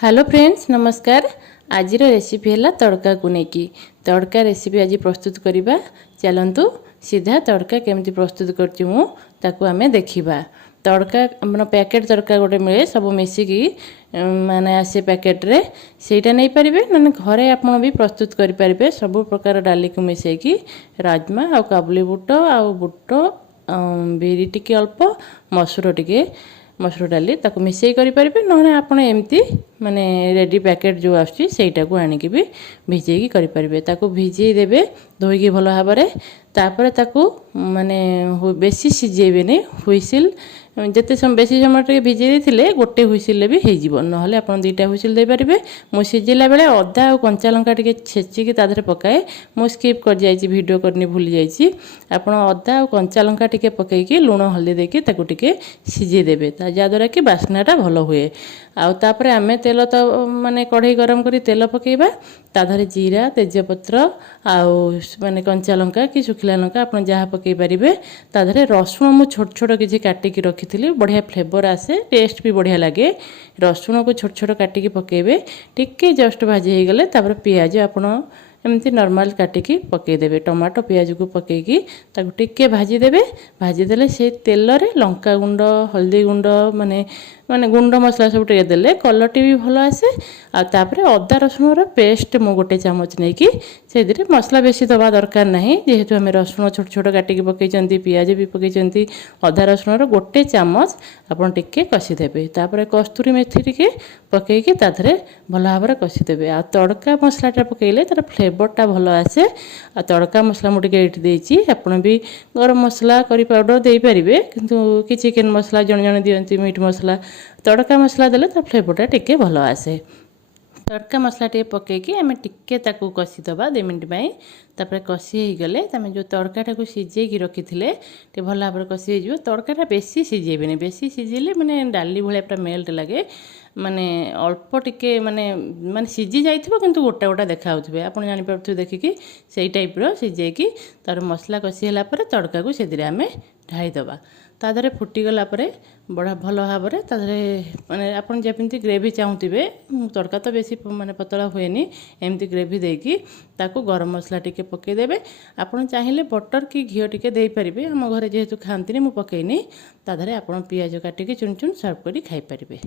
Hello friends नमस्कार। आज recipe है तड़का को लेकिन तड़का रेसिपी आज प्रस्तुत करवा। चलतु सीधा तड़का केमती प्रस्तुत करें देखा। तड़का अपन पैकेट तड़का गोटे मिले सब मिसिकी माने आसे पैकेट रे सेटा नहीं पारे ना घरे आप भी प्रस्तुत करें। सब प्रकार डाली को मिसेकी राजमा आ काबुली बुट आ बुट बिरी टिके अल्प मसूर टिके मसूर डाली ताको मिसेई करि परिबे नहे आपण एमती माने रेडी पैकेट जो आछी सेटा को आनी भी भिजेई करि परिबे। ताको भिजेई देबे धोईकी भलो भाबरे तापरे ताको माने बेसी सिजेबे नै हुइसिल जिते समय बेसी समय टे भिजे देथिले गोटे हुइसिल भी हो जिवो नहले आपण दुईटा हुइसिल दे परिबे। मु सिजिला बेले अदा और कंचा लंका टिके छेचिकी ता देहरे पकाए मु स्किप कर जाईची वीडियो करनी भूल जाईची। आपण अदा और कंचा लंका टिके पकेकी लूण हल्दी देके ताको टिके सिझे देबे जहाँद्वारा कि बास्नाटा भल हुए। आउ तापरे आमे तेल तो माने कढ़ई गरम करी तेल पकेबा ता धरे जीरा तेजपत्र आउ माने कंचा लंका कि सुखिला लंका आपण जहाँ पकई पारिबे। ता धरे रसुण मु छोट छोट किछि काटिकी रखिथिली बढ़िया फ्लेवर आसे टेस्ट भी बढ़िया लगे। रसुण को छोट छोट काटिकी पकेबे टिके जस्ट भाजी हो गले तापर पियाज आपण एमती नॉर्मल काटिकी पकईदेवे। टमाटो पियाज को पकईकी ताको टिके भाजी देबे। भाजी देले से तेल रे लंका गुंड हल्दी गुंड माने माने गुंड मसला सब टिके देले कलर टी भी भलो आसे। आ तापरे अदा रसुण रो पेस्ट मो गोटे चामच नै कि से दिरे मसला बेसी दबा दरकार नाही जेहेतु हमें रसुण छोट छोट काटिकी पकईचंती पियाज भी पकईचंती अदा रसुण रो गोटे चामच आपण टिके कसी देबे। तापरे कस्तूरी मेथी टिके पकईकी ता धरे भलो भाबरे कसी देबे। आ तड़का मसलाटा पकईले तार फ्लेवरटा भलो आसे। आ तड़का मसला मु टिके एठी देइची आपण भी गरम मसला करी पाउडर देई परिबे किंतु कि चिकन मसला जण जण दियंती मीट मसला तड़का मसला देले तार फ्लेवरटा टिके भलो आसे। तड़का मसला टे पकईकी आमे टिके ताकू कसी दबा 2 मिनिट पई तापर कसी हो गले तमे जो तड़काटा को सिजेकी रखिथिले टे भल भाबरे कसी हो जिवो। तड़काटा बेसी सिजेबेनी बेसी सिजिले माने डाली भलिया पूरा मेल्ट लागे माने अल्प टिके माने माने सिजी जाइथिबो किंतु गोटा गोटा देखा होथिबे आपण जानि परथु देखिकी सेई टाइप रो सिजेकी तार मसला कसी हला परे तड़का को सेदिरे आमे ढाई दबा। ता धरे फुटी गला परे बड़ा भलो भाबरे ता धरे माने आपण जेमिति ग्रेवी चाहुथिबे तड़का तो बेसी माने पतला हुएनी एमती ग्रेवी देकी ताको गरम मसला टिके पकई देबे। आपण चाहिले बटर की घियो टिके देई परिबे हम घरे जेहेतु खांतिनी मु पकईनी ता धरे आपण पियाज काटिकी चुन चुन सर्व करी खाई परिबे।